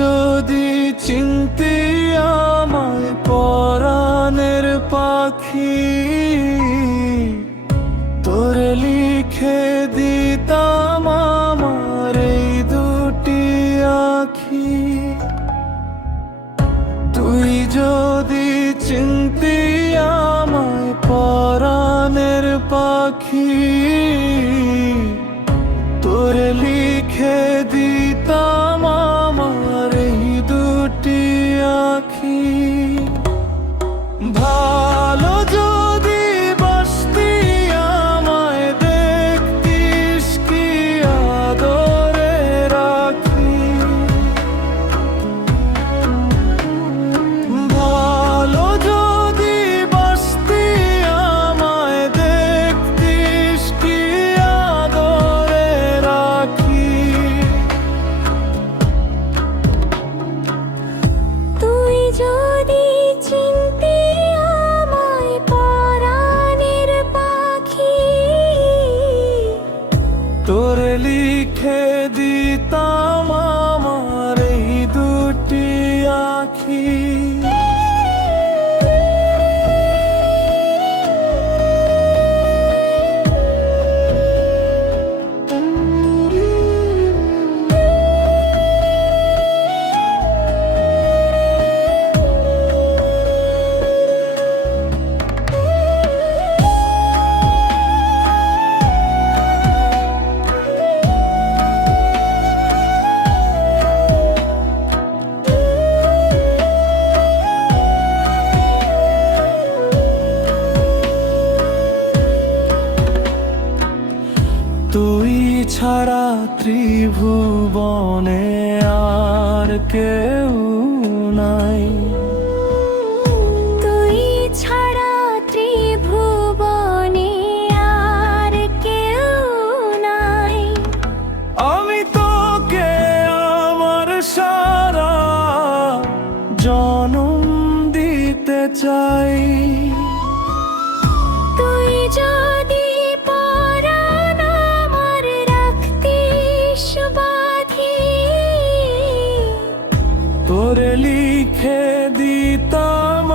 যদি চিনতি আমায় পরাণের পাখি, তোরে লিখে দিতাম আমার এই দুটি আখি। তুই যদি চিনতি আমায় পরাণের পাখি, তোরে লিখে দিতাম আমার এই দুটি আখি। ভালো যদি বাসতি আমায় দেখতিস কি আদরে রাখি। ভালো যদি বাসতি আমায় দেখতিস কি আদরে রাখি। তুই যদি চিনতি আমায় পরাণের পাখি, তোরে লিখে দিতাম আমার এই দুটি আখি। তুই ছাড়া ত্রিভুবনে আর কেউ নাই। তুই ছাড়া ত্রিভুবনে আর কেউ নাই। আমি তোকে আমার সারা জনম দিতে চাই। তুই যদি পরাণ আমার রাখতিস বাঁধি, তোরে লিখে দিতাম